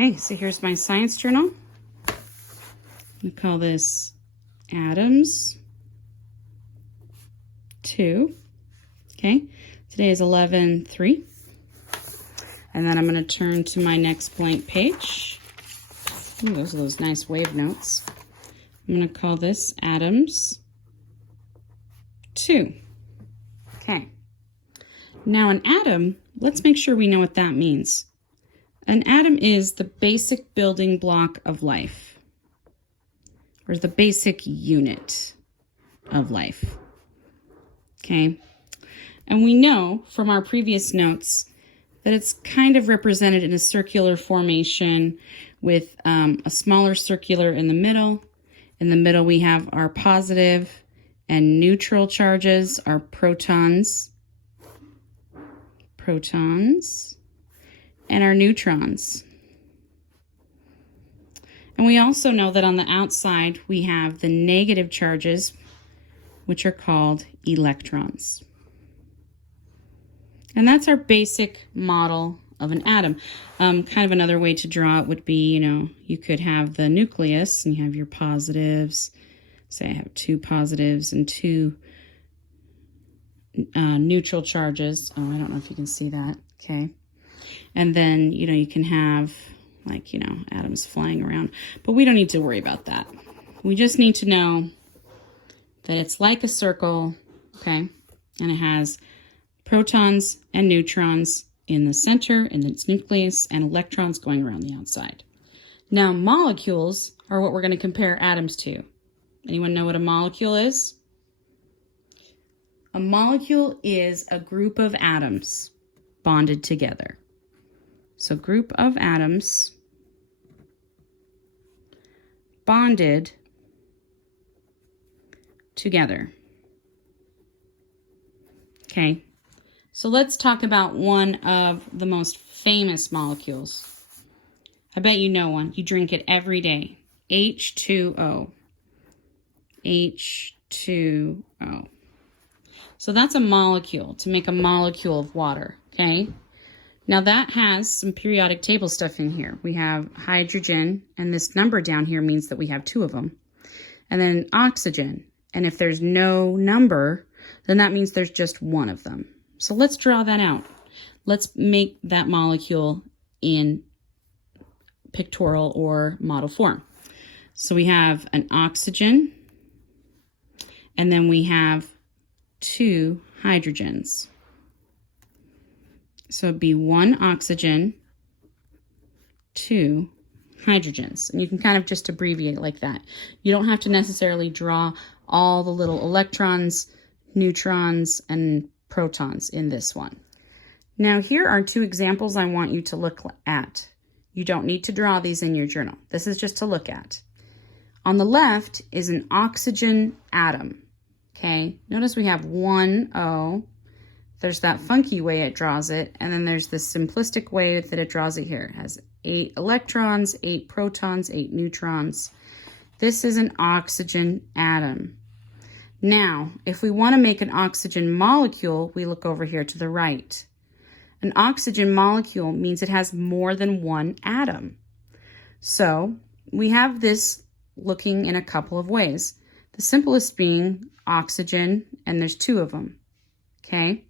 Okay, so here's my science journal. We call this Atoms 2. Okay, today is 11/3. And then I'm going to turn to my next blank page. Ooh, those are those nice wave notes. I'm going to call this Atoms 2. Okay. Now an atom, let's make sure we know what that means. An atom is the basic building block of life, or the basic unit of life. Okay. And we know from our previous notes that it's kind of represented in a circular formation with a smaller circular in the middle. In the middle, we have our positive and neutral charges, our protons, and our neutrons. And we also know that on the outside, we have the negative charges, which are called electrons. And that's our basic model of an atom. Kind of another way to draw it would be, you could have the nucleus and you have your positives. Say I have 2 positives and 2 neutral charges. Oh, I don't know if you can see that. Okay. And then, you can have atoms flying around, but we don't need to worry about that. We just need to know that it's like a circle, okay? And it has protons and neutrons in the center, in its nucleus, and electrons going around the outside. Now, molecules are what we're going to compare atoms to. Anyone know what a molecule is? A molecule is a group of atoms bonded together. So group of atoms bonded together. Okay, so let's talk about one of the most famous molecules. I bet you know one. You drink it every day. H2O. H2O. So that's a molecule, to make a molecule of water, okay? Now that has some periodic table stuff in here. We have hydrogen, and this number down here means that we have 2 of them. And then oxygen, and if there's no number, then that means there's just 1 of them. So let's draw that out. Let's make that molecule in pictorial or model form. So we have an oxygen, and then we have 2 hydrogens. So it'd be 1 oxygen, 2 hydrogens. And you can kind of just abbreviate it like that. You don't have to necessarily draw all the little electrons, neutrons, and protons in this one. Now here are 2 examples I want you to look at. You don't need to draw these in your journal. This is just to look at. On the left is an oxygen atom. Okay, notice we have 1 O. There's that funky way it draws it, and then there's this simplistic way that it draws it here. It has 8 electrons, 8 protons, 8 neutrons. This is an oxygen atom. Now, if we want to make an oxygen molecule, we look over here to the right. An oxygen molecule means it has more than 1 atom. So we have this looking in a couple of ways. The simplest being oxygen, and there's 2 of them, okay?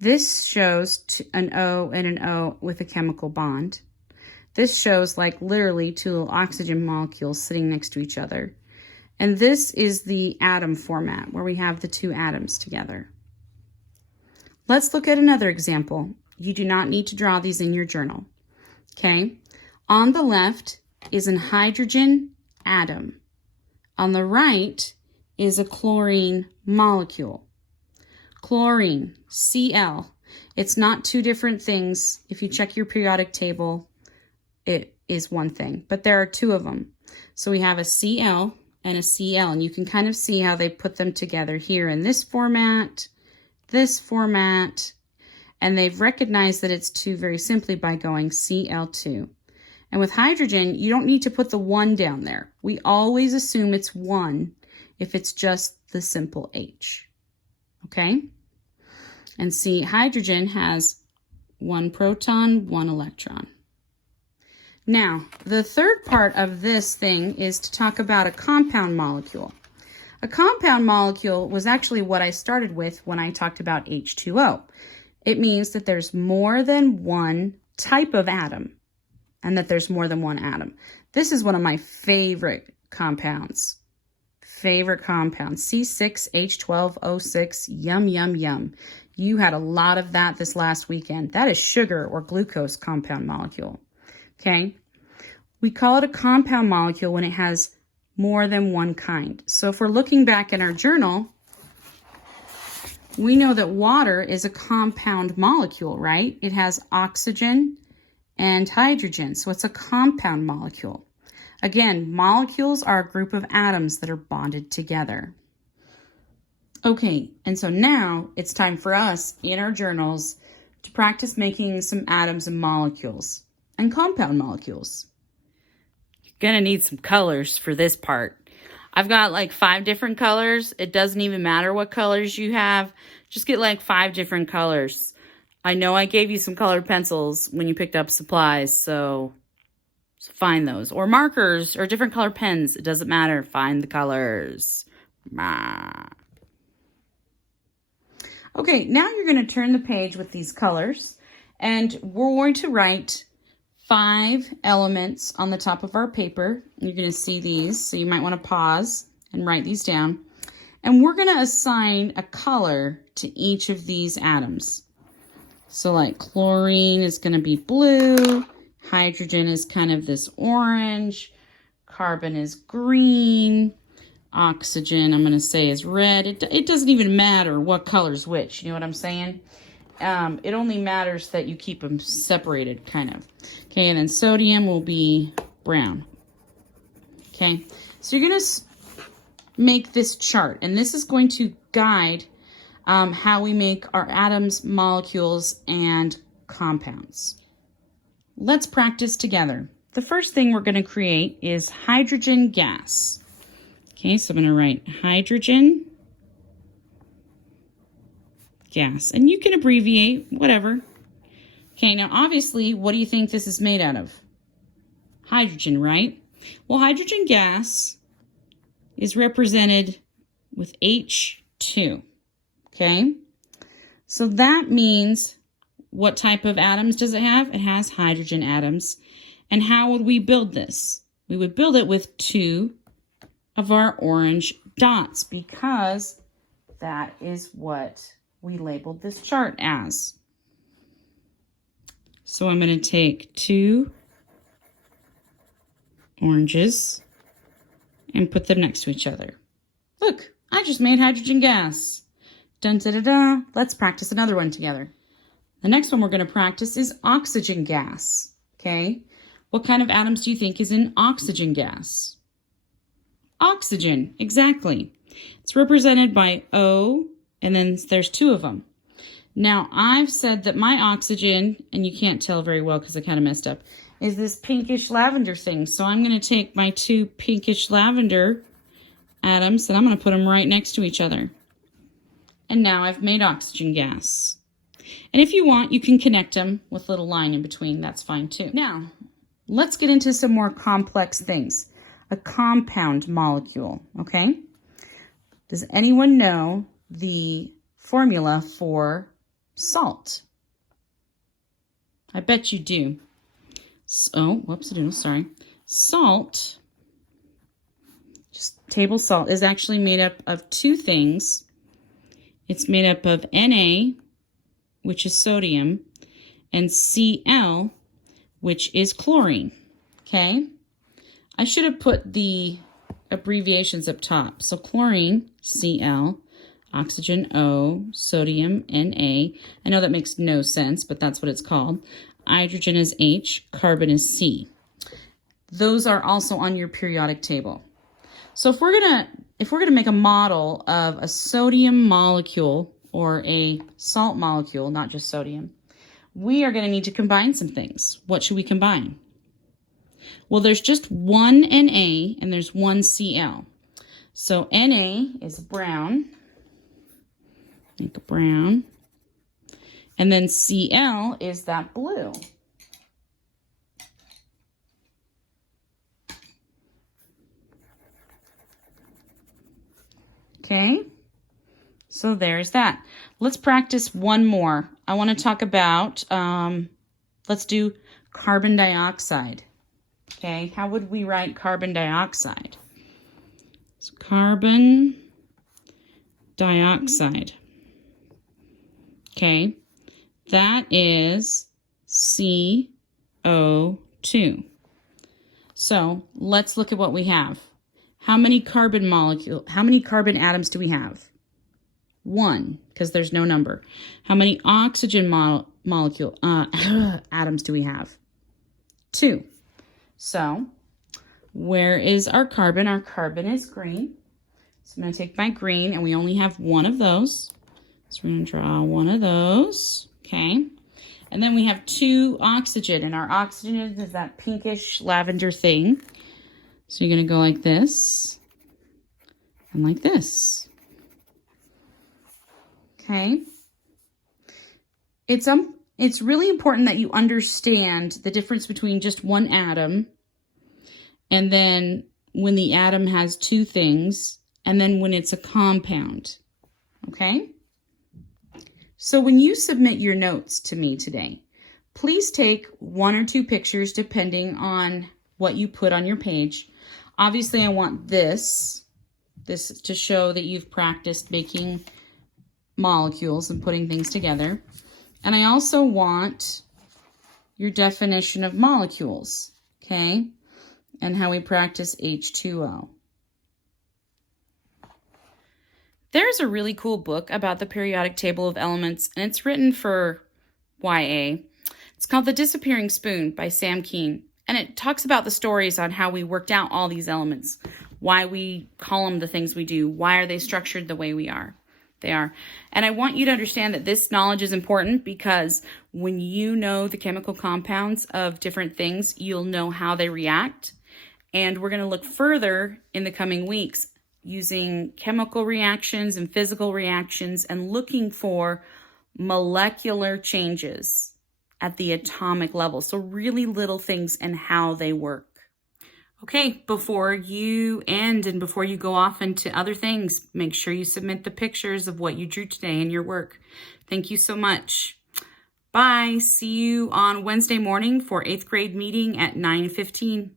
This shows an O and an O with a chemical bond. This shows like literally 2 little oxygen molecules sitting next to each other. And this is the atom format where we have the 2 atoms together. Let's look at another example. You do not need to draw these in your journal, okay? On the left is an hydrogen atom. On the right is a chlorine molecule. Chlorine, Cl. It's not 2 different things. If you check your periodic table, it is one thing, but there are 2 of them. So we have a Cl and a Cl, and you can kind of see how they put them together here in this format, and they've recognized that it's 2 very simply by going Cl2. And with hydrogen, you don't need to put the 1 down there. We always assume it's 1 if it's just the simple H. Okay? And see, hydrogen has 1 proton, 1 electron. Now, the third part of this thing is to talk about a compound molecule. A compound molecule was actually what I started with when I talked about H2O. It means that there's more than one type of atom and that there's more than one atom. This is one of my favorite compounds. C6H12O6, yum, yum, yum. You had a lot of that this last weekend. That is sugar or glucose compound molecule. Okay? We call it a compound molecule when it has more than one kind. So if we're looking back in our journal, we know that water is a compound molecule, right? It has oxygen and hydrogen, so it's a compound molecule. Again, molecules are a group of atoms that are bonded together. Okay, and so now it's time for us in our journals to practice making some atoms and molecules and compound molecules. You're gonna need some colors for this part. I've got like 5 different colors. It doesn't even matter what colors you have. Just get like 5 different colors. I know I gave you some colored pencils when you picked up supplies, so find those. Or markers or different color pens. It doesn't matter. Find the colors. Okay, now you're going to turn the page with these colors, and we're going to write 5 elements on the top of our paper. You're going to see these, so you might want to pause and write these down. And we're going to assign a color to each of these atoms. So like chlorine is going to be blue, hydrogen is kind of this orange, carbon is green, oxygen I'm going to say is red. It doesn't even matter what color's which, you know what I'm saying? It only matters that you keep them separated, kind of. Okay, and then sodium will be brown. Okay, so you're going to make this chart, and this is going to guide how we make our atoms, molecules, and compounds. Let's practice together. The first thing we're going to create is hydrogen gas. Okay, so I'm going to write hydrogen gas, and you can abbreviate, whatever. Okay, now obviously, what do you think this is made out of? Hydrogen, right? Well, hydrogen gas is represented with H2, okay? So that means, what type of atoms does it have? It has hydrogen atoms. And how would we build this? We would build it with 2 of our orange dots, because that is what we labeled this chart as. So I'm going to take 2 oranges and put them next to each other. Look, I just made hydrogen gas. Dun da da da. Let's practice another one together. The next one we're going to practice is oxygen gas. Okay? What kind of atoms do you think is in oxygen gas? Oxygen, exactly. It's represented by O, and then there's 2 of them. Now, I've said that my oxygen, and you can't tell very well because I kind of messed up, is this pinkish lavender thing. So I'm going to take my 2 pinkish lavender atoms, and I'm going to put them right next to each other. And now I've made oxygen gas. And if you want, you can connect them with a little line in between. That's fine too. Now, let's get into some more complex things. A compound molecule, okay? Does anyone know the formula for salt? I bet you do. Sorry. Salt, just table salt, is actually made up of 2 things. It's made up of Na, which is sodium, and Cl, which is chlorine, okay? I should have put the abbreviations up top. So chlorine, Cl, oxygen, O, sodium, Na. I know that makes no sense, but that's what it's called. Hydrogen is H, carbon is C. Those are also on your periodic table. So if we're gonna make a model of a sodium molecule or a salt molecule, not just sodium, we are going to need to combine some things. What should we combine? Well, there's just one Na and there's one Cl. So Na is brown. Make a brown. And then Cl is that blue. Okay, so there's that. Let's practice one more. I want to talk about, let's do carbon dioxide. Okay, how would we write carbon dioxide? So carbon dioxide. Okay, that is CO2. So let's look at what we have. How many carbon atoms do we have? 1, because there's no number. How many oxygen atoms do we have? 2. So where is our carbon? Our carbon is green. So I'm going to take my green, and we only have one of those. So we're going to draw one of those. Okay. And then we have 2 oxygen, and our oxygen is that pinkish lavender thing. So you're going to go like this and like this. Okay. It's really important that you understand the difference between just one atom, and then when the atom has 2 things, and then when it's a compound. Okay? So when you submit your notes to me today, please take 1 or 2 pictures depending on what you put on your page. Obviously, I want this to show that you've practiced making molecules and putting things together. And I also want your definition of molecules, okay? And how we practice H2O. There's a really cool book about the periodic table of elements, and it's written for YA. It's called The Disappearing Spoon by Sam Keen, and it talks about the stories on how we worked out all these elements, why we call them the things we do, why are they structured the way they are. And I want you to understand that this knowledge is important, because when you know the chemical compounds of different things, you'll know how they react. And we're going to look further in the coming weeks using chemical reactions and physical reactions and looking for molecular changes at the atomic level. So really little things and how they work. Okay, before you end and before you go off into other things, make sure you submit the pictures of what you drew today in your work. Thank you so much. Bye. See you on Wednesday morning for 8th grade meeting at 9:15.